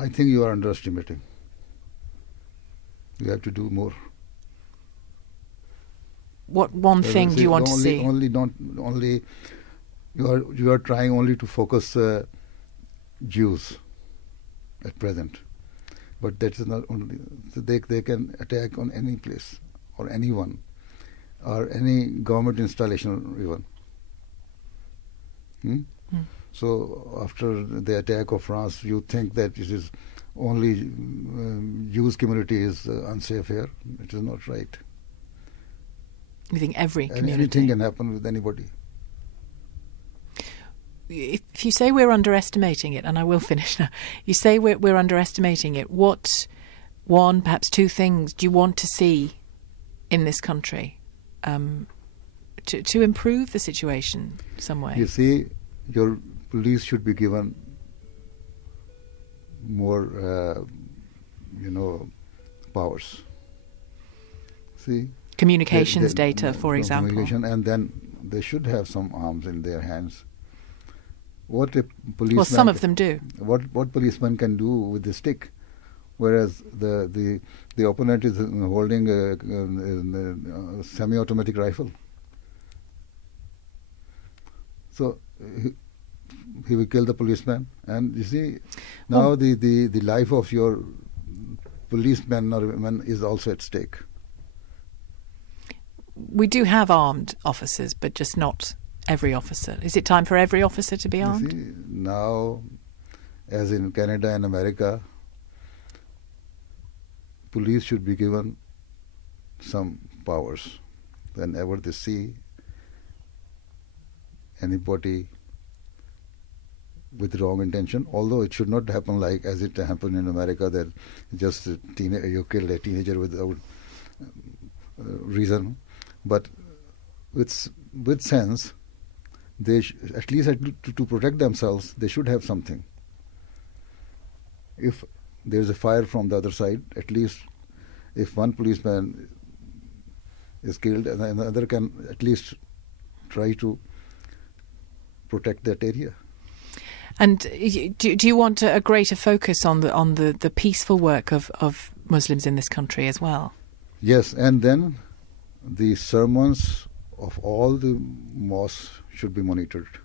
I think you are underestimating. You have to do more. What one thing do you want to see? You are trying only to focus Jews at present, but that is not only. They can attack on any place or anyone or any government installation even. So after the attack of France, you think that it is only Jewish community is unsafe here. It is not right. You think every community? Anything can happen with anybody. If you say we're underestimating it, and I will finish now, you say we're underestimating it, what one, perhaps two things do you want to see in this country to improve the situation some way? You see, your police should be given more, powers. See? Communications data, for example. And then they should have some arms in their hands. What a policeman? Well, some of them do. What policeman can do with the stick, whereas the opponent is holding a semi-automatic rifle. So he will kill the policeman, and you see now the life of your policeman or woman is also at stake. We do have armed officers, but just not every officer. Is it time for every officer to be armed? You see, now, as in Canada and America, police should be given some powers. Whenever they see anybody with wrong intention, although it should not happen like as it happened in America, that just you killed a teenager without reason. But with sense, they at least to protect themselves, they should have something. If there is a fire from the other side, at least if one policeman is killed, and another can at least try to protect that area. And do you want a greater focus on the peaceful work of Muslims in this country as well? Yes, and then the sermons of all the mosques should be monitored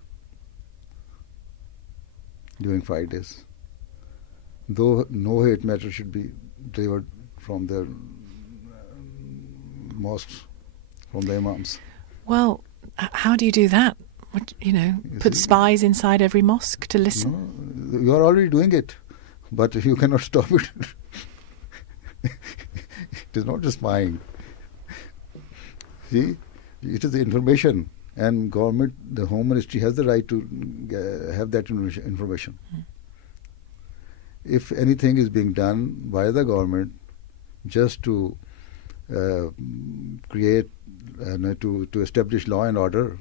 during 5 days. Though no hate matter should be delivered from the mosques, from the imams. Well, how do you do that? Put spies inside every mosque to listen? No, you are already doing it, but you cannot stop it. It is not just spying. See, it is the information, and government, the Home Ministry has the right to have that information. If anything is being done by the government just to create, to establish law and order,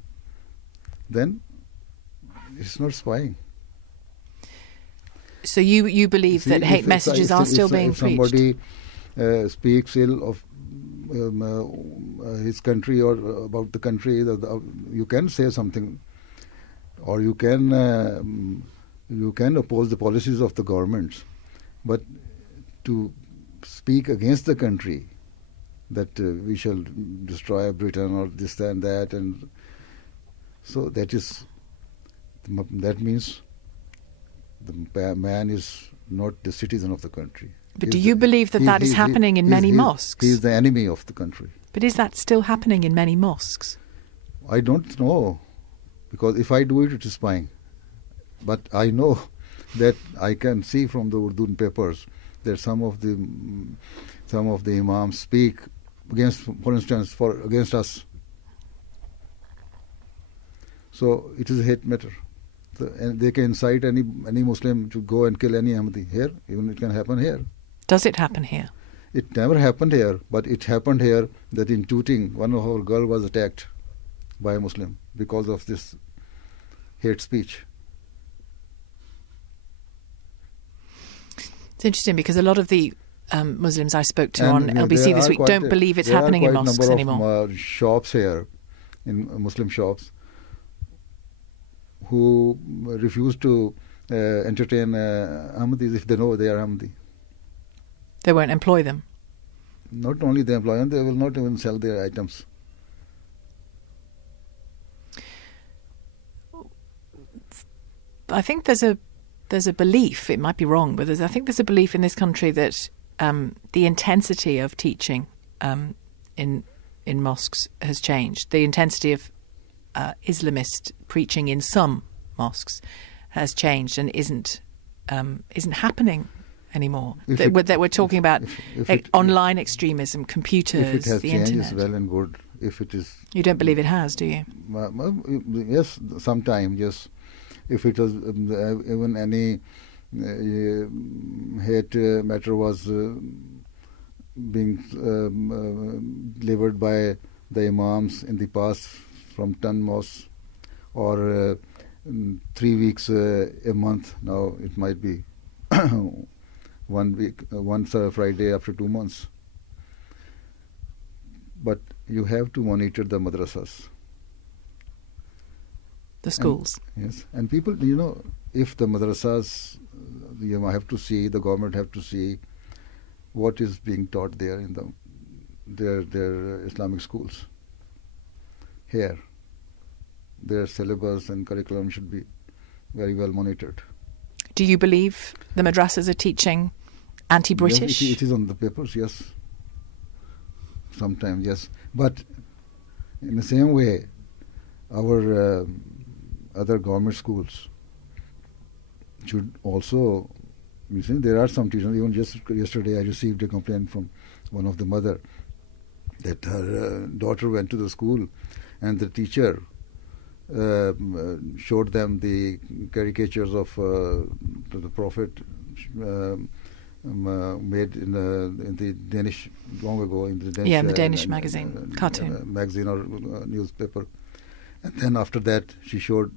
then it's not spying. So you believe that hate messages are still being preached? If somebody speaks ill of his country or about the country, you can say something, or you can oppose the policies of the governments, but to speak against the country, that we shall destroy Britain or this and that, and so that means the man is not the citizen of the country. But do you believe that is happening in many mosques? He is the enemy of the country. But is that still happening in many mosques? I don't know, because if I do it, it is spying. But I know that I can see from the Urdu papers that some of the imams speak against, for instance, against us. So it is a hate matter. And they can incite any Muslim to go and kill any Ahmadi here. Even it can happen here. Does it happen here? It never happened here, but it happened here that in Tooting, one of our girls was attacked by a Muslim because of this hate speech. It's interesting because a lot of the Muslims I spoke to on LBC this week don't believe it's happening in mosques anymore. There are quite a number of shops here, in Muslim shops, who refuse to entertain Ahmadis if they know they are Ahmadi. They won't employ them. Not only they employ them, they will not even sell their items. I think there's a belief, it might be wrong, but I think there's a belief in this country that the intensity of teaching in mosques has changed. The intensity of Islamist preaching in some mosques has changed and isn't happening anymore. That we're talking about online extremism, computers, if it has the changed, internet. it's well and good. If it is, you don't believe it has, do you? Yes, sometimes yes. If it was even any hate matter was being delivered by the imams in the past from 10 mosques, or 3 weeks a month. Now it might be 1 week, once a Friday after 2 months. But you have to monitor the madrasas. The schools. Yes, and people, if the madrasas, have to see, the government have to see what is being taught there in their Islamic schools. Here, their syllabus and curriculum should be very well monitored. Do you believe the madrasas are teaching anti-British? Yes, it is on the papers, yes. Sometimes, yes. But in the same way, our other government schools should also, there are some teachers, even just yesterday I received a complaint from one of the mother that her daughter went to the school and the teacher showed them the caricatures of the Prophet made in the Danish, long ago, in the Danish, the Danish magazine, cartoon. Magazine or newspaper. And then after that she showed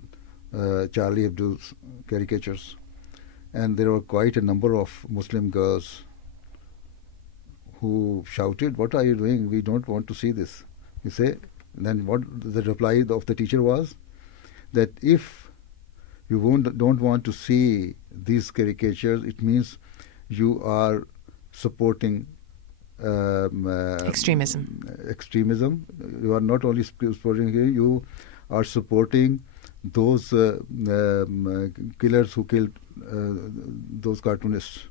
Charlie Hebdo's caricatures. And there were quite a number of Muslim girls who shouted, "What are you doing? We don't want to see this." You say, then what the reply of the teacher was, that if you don't want to see these caricatures, it means you are supporting extremism. Extremism. You are not only supporting it, you are supporting those killers who killed those cartoonists.